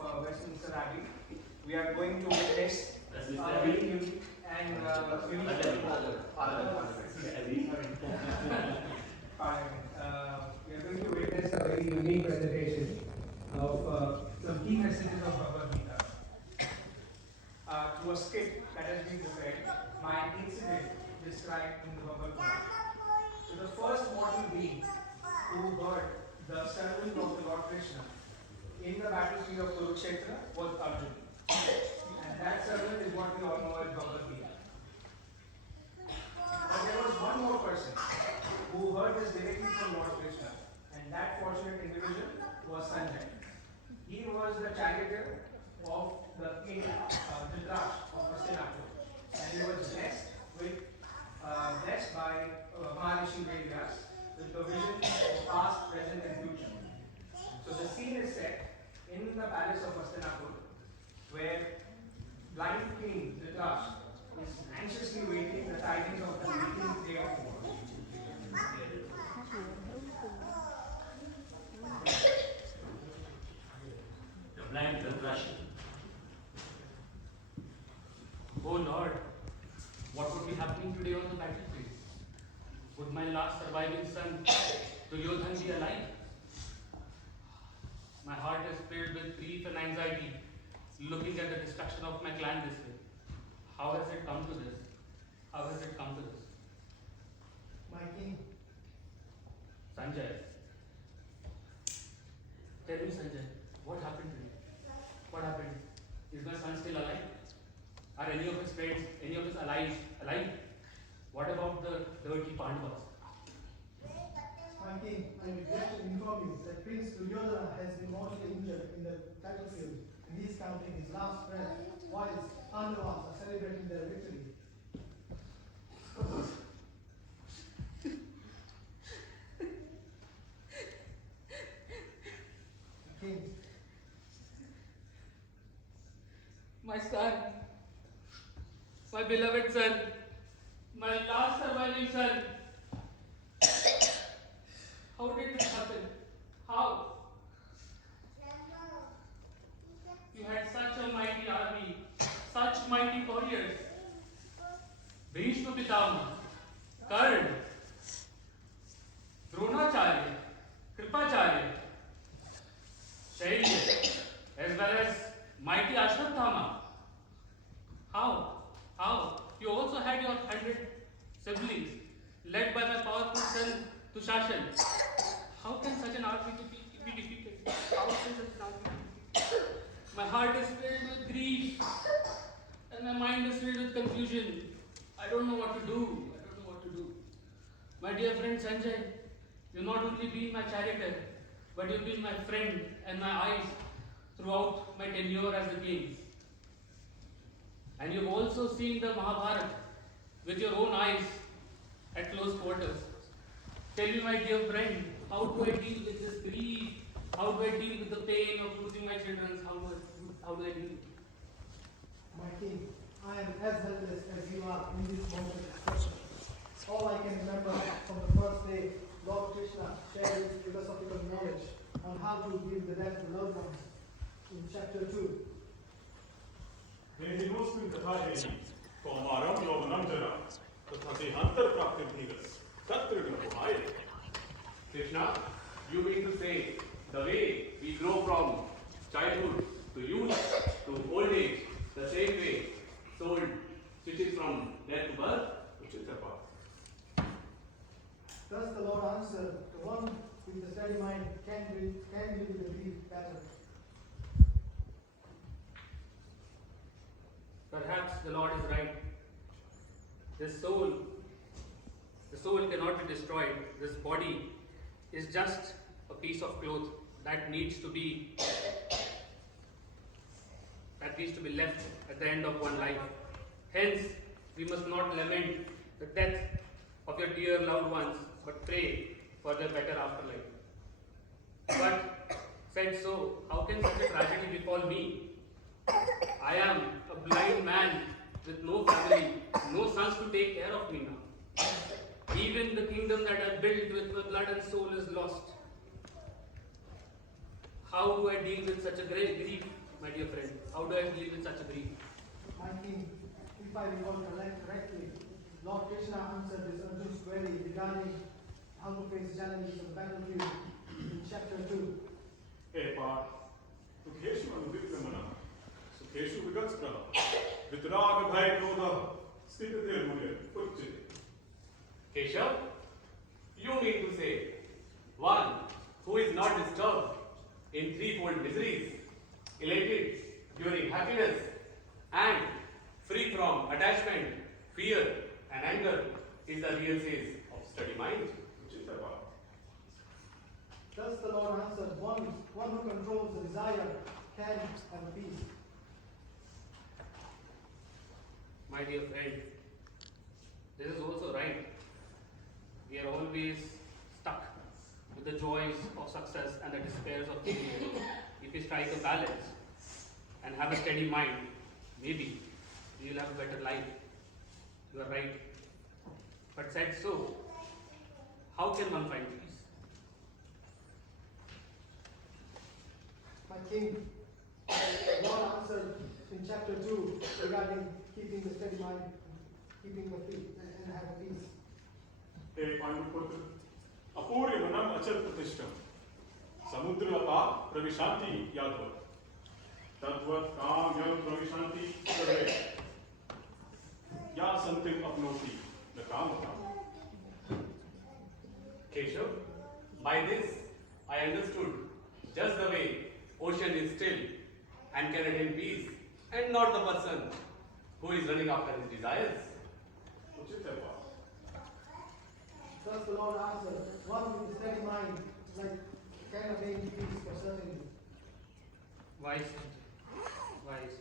Westminster Abbey. We are going to witness very unique and we are going to witness a very unique presentation of some key messages of Bhagavad Gita through a skit that has been prepared by an incident described in the Bhagavad Gita. So the first mortal being who heard the sermon of the Lord Krishna in the battlefield of Kurukshetra was Arjuna. And that sermon is what we all know as Bhagavad Gita. But there was one more person who heard this directly from Lord Krishna, and that fortunate individual was Sanjay. He was the charioteer of the king Dhritrastra of Hastinapur, and he was blessed by Maharishi Vedas with the vision of past, present, and future. So the scene is set in the palace of Hastinapur, where blind king Dhritrastra is anxiously waiting the tidings of the meeting day of war. The blind Dhritrashtra. Oh Lord, what would be happening today on the battlefield? Would my last surviving son, Duryodhan, be alive? My heart is filled with grief and anxiety, looking at the destruction of my clan this way. How has it come to this? How has it come to this? My king. Sanjay. Tell me, Sanjay, what happened to you? What happened? Is my son still alive? Are any of his friends, any of his allies alive? What about the dirty Pandavas? My king, I regret to inform you that Prince Duryodhana has been mortally injured in the battlefield, and he is counting his last breath whilst Pandavas are celebrating their victory. King. My son, my beloved son, my last surviving son. How did this happen? How? You had such a mighty army, such mighty warriors. Bhishma Pitama, Karna, Dronacharya, Kripacharya, Shailya, as well as mighty Ashwatthama. How? You also had your 100 siblings, led by my powerful son Tushashan. How can such an army be defeated? How can such an army be defeated? My heart is filled with grief, and my mind is filled with confusion. I don't know what to do. My dear friend Sanjay, you've not only been my charioteer, but you've been my friend and my eyes throughout my tenure as the king. And you've also seen the Mahabharata with your own eyes at close quarters. Tell me, my dear friend, how do I deal with this grief? How do I deal with the pain of losing my children? How do I deal with it? My king, I am as helpless as you are in this moment. All I can remember from the first day Lord Krishna shared his philosophical knowledge on how to deal with the death of loved ones in chapter 2. Nehinoऽस्मिन् तथा हेहि कौमारं यौवनं जरा तथा देहान्तर प्राप्तिर्भीगस् तत्र गुणगुहाय. Krishna, you mean to say the way we grow from childhood to youth to old age, the same way soul switches from death to birth? Thus the Lord answered, the one with a steady mind can deal with the grief better. Perhaps the Lord is right. The soul cannot be destroyed. This body is just a piece of cloth that needs to be left at the end of one life. Hence, we must not lament the death of your dear loved ones, but pray for their better afterlife. But said so, how can such a tragedy befall me? I am a blind man with no family, no sons to take care of me now. Even the kingdom that I built with my blood and soul is lost. How do I deal with such a great grief? my dear friend, how do I believe in such a brief? My king, if I recall correctly, Lord Krishna answered this Arjun's query regarding how to face challenges on the battlefield in chapter 2. हे पार्थ, सुखेषु अनुविक्रमणः, सुखेषु विगतस्पृहः, वितराग भय क्रोधः, स्थितिर्मूल्यम् उच्यते. Keshav, you mean to say one who is not disturbed in threefold miseries, elated during happiness, and free from attachment, fear, and anger is the real sage of steady mind. उचित बात. Thus the Lord answered, one who controls the desire can have peace. My dear friend, this is also right. We are always stuck with the joys of success and the despairs of failure. If we strike a balance and have a steady mind, maybe we will have a better life. You are right. But said so, how can one find peace? My king, the Lord answered in chapter 2 regarding keeping the steady mind, keeping the peace, and have peace. हे पांडुपुत्र, अपूर्यमनम् अचल प्रतिष्ठम्, समुद्र अपार प्रविशान्ति यादवत्, तद्वत् काम यं प्रविशान्ति सर्वे, या संतिम् अपनोति न कामताम्. Keshav, by this I understood just the way ocean is still and can attain peace, and not the person who is running after his desires. उचित बात. Thus the Lord answered, one with a steady mind can attain peace for certainty. Wise, wise.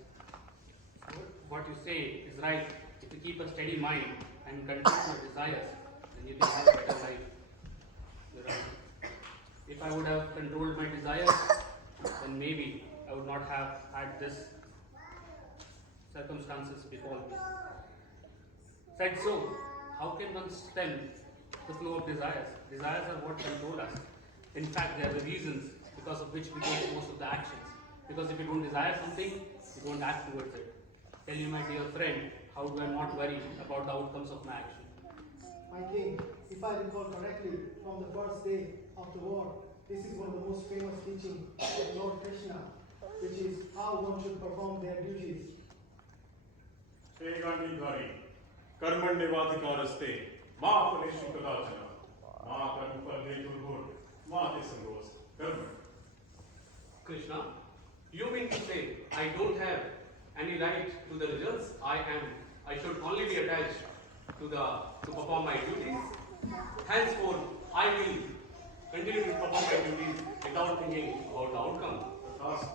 What you say is right. If you keep a steady mind and control your desires, then you can have a better life. You're right. If I would have controlled my desires, then maybe I would not have had this circumstances befall me. Said so, how can one stem the flow of desires? Desires are what control us. In fact, they are the reasons because of which we take most of the actions. Because if you don't desire something, you don't act towards it. Tell you, my dear friend, how do I not worry about the outcomes of my action? My king, if I recall correctly, from the first day of the war, this is one of the most famous teachings of Lord Krishna, which is how one should perform their duties. हे गांधीधारी, कर्मण्येवाधिकारस्ते, मा फलेषु कदाचन, मा कर्मफल हेतुर्भुर्, मा ते संगोऽस्ति कर्मणि. Krishna, you mean to say I don't have any right to the results? I should only be attached to perform my duties. Henceforth, I will continue to perform my duties without thinking about the outcome. तथास्तु.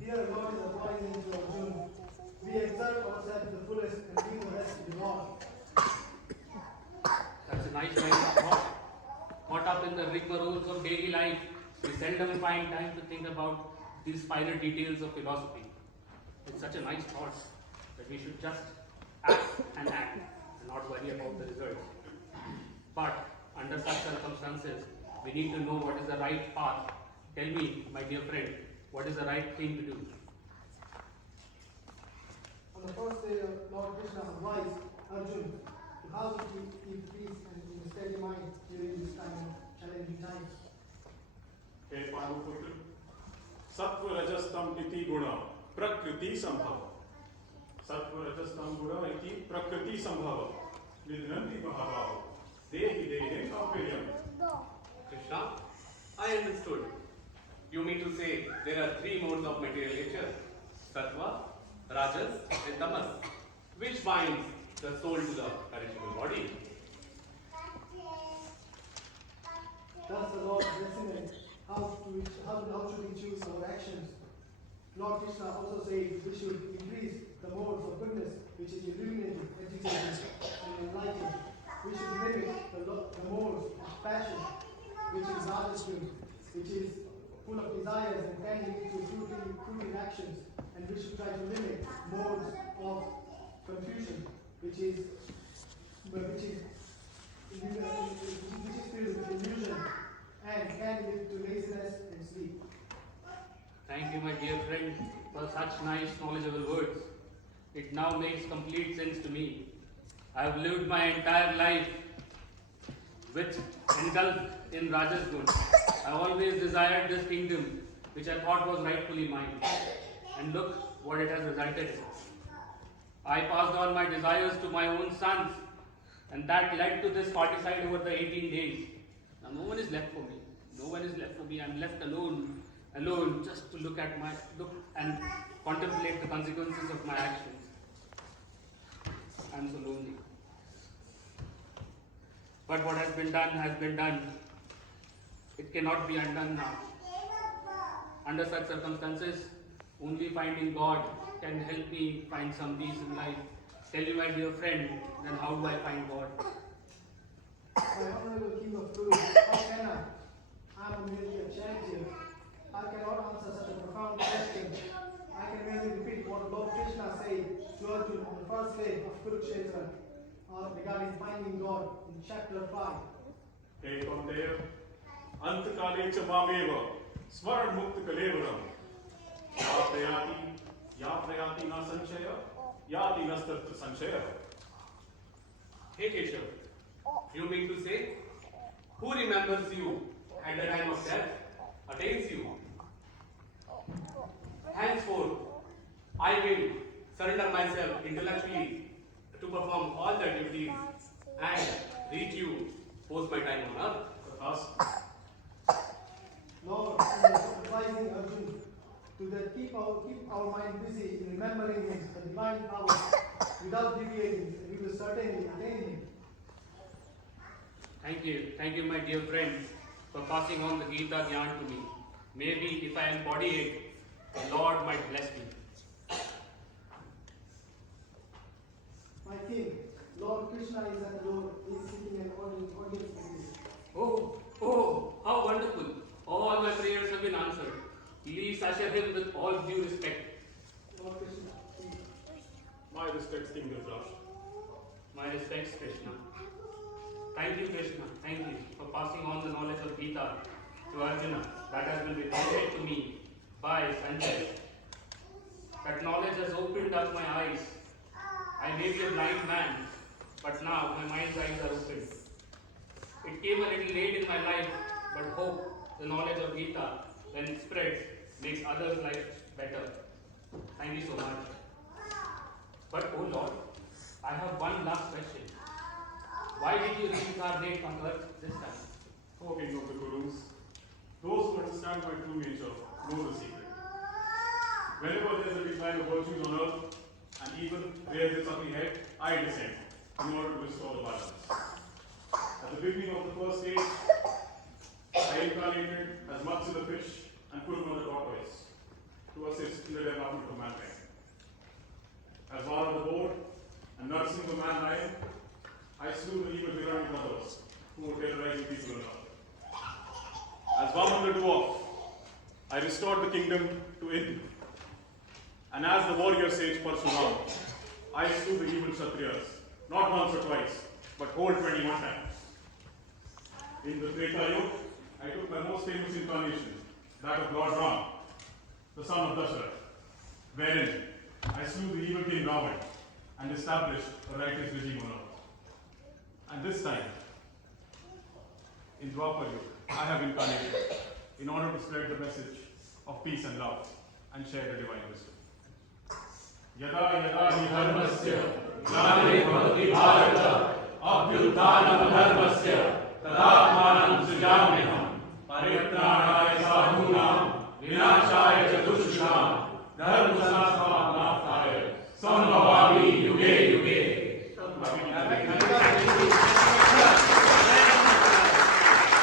Here the Lord is advising to Arjuna, we exert ourselves to the fullest and leave the rest to the Lord. That's a nice line of thought. Caught up in the rigmaroles of daily life, we seldom find time to think about these finer details of philosophy. It's such a nice thought that we should just act and not worry about the results. But under such circumstances, we need to know what is the right path. Tell me, my dear friend, what is the right thing to do? On the first day, Lord Krishna advised Arjuna to how to keep peace and in a steady mind during this time of challenging times. हे पांडुपुत्र, सत्व रजस्तम इति गुण प्रकृति संभव. सत्व रजस्तम गुण इति प्रकृति संभव. निधनन्ति महाभाव. देहि देहे अव्ययम्. Krishna, I understood. You mean to say there are three modes of material nature: sattva, rajas, and tamas, which binds the soul to the perishable body. Thus the Lord designates how should we choose our actions. Lord Krishna also says we should increase the modes of goodness, which is illuminating, educating, and enlightening. We should limit the modes of passion, which is rajasguna, which is full of desires and can lead to fruitive actions. And we should try to limit modes of confusion, which is filled with illusion and can lead to laziness and sleep. Thank you, my dear friend, for such nice, knowledgeable words. It now makes complete sense to me. I have lived my entire life with engulfed in Rajas Gun. I always desired this kingdom, which I thought was rightfully mine. And look what it has resulted in. I passed on my desires to my own sons, and that led to this particide over the 18 days. Now no one is left for me. No one is left for me. I'm left alone, just to look and contemplate the consequences of my actions. I'm so lonely. But what has been done has been done. It cannot be undone now. Under such circumstances, only finding God can help me find some peace in life. Tell you, my dear friend, then how do I find God? My honorable King of Gurus, how can I? I am merely a charity. I cannot answer such a profound question. I can merely repeat what Lord Krishna said to Arjuna on the first day of Kurukshetra regarding finding God in chapter 5. Hey Kaunteya, Antakale cha mameva, Smaran mukta kalevaram, Ya prayati na sanchaya, Yati nastatra sanchaya. Hey Keshav, you mean to say, who remembers you at the time of death attains you? Henceforth, I will surrender myself intellectually to perform all the duties and reach you post my time on earth. Tathas. Lord, he is advising Arjuna to that keep our mind busy in remembering him, the divine power, without deviating, we will certainly attain him. Thank you, my dear friend, for passing on the Gita Dhyan to me. Maybe if I embody it, the Lord might bless me. My king, Lord Krishna is at the door, is seeking an audience with you. Oh, how wonderful. All my prayers have been answered. Please usher him with all due respect. Lord Krishna, please. My respects, King Dhritrastra. My respects, Krishna. Thank you, Krishna. Thank you for passing on the knowledge of Gita to Arjuna that has been revealed to me by Sanjay. That knowledge has opened up my eyes. I may be a blind man, but now my mind's eyes are open. It came a little late in my life, but hope, the knowledge of Gita, when it spreads, makes others' lives better. Thank you so much. But oh Lord, I have one last question. Why did you reincarnate on earth this time? O King of the Gurus, those who understand my true nature know the secret. Whenever there is a decline of virtues on earth, and even where there is something ahead, I descend in order to restore the balance. At the beginning of the first stage, I incarnated as Matsya the fish and Kurma the tortoise to assist in the development of mankind. As Vara the boar and nursing the man lion, I slew the evil Virani brothers who were terrorizing people on earth. As Vaman the dwarf, I restored the kingdom to India. And as the warrior sage Parshuram, I slew the evil Kshatriyas, not once or twice, but whole 21 times. In the Treta Yuga, I took my most famous incarnation, that of Lord Ram, the son of Dasharath, wherein I slew the evil king Ravan and established a righteous regime on earth. And this time, in Dwapar Yuga, I have incarnated in order to spread the message of peace and love and share the divine wisdom. Yada yada hi dharmasya glane bhavati bharata abhyuthanam dharmasya tadatmanam sujamyaham paritranaya sadhunam vinashaya cha dushkam dharma sastha napthaya sambhavami yuge yuge.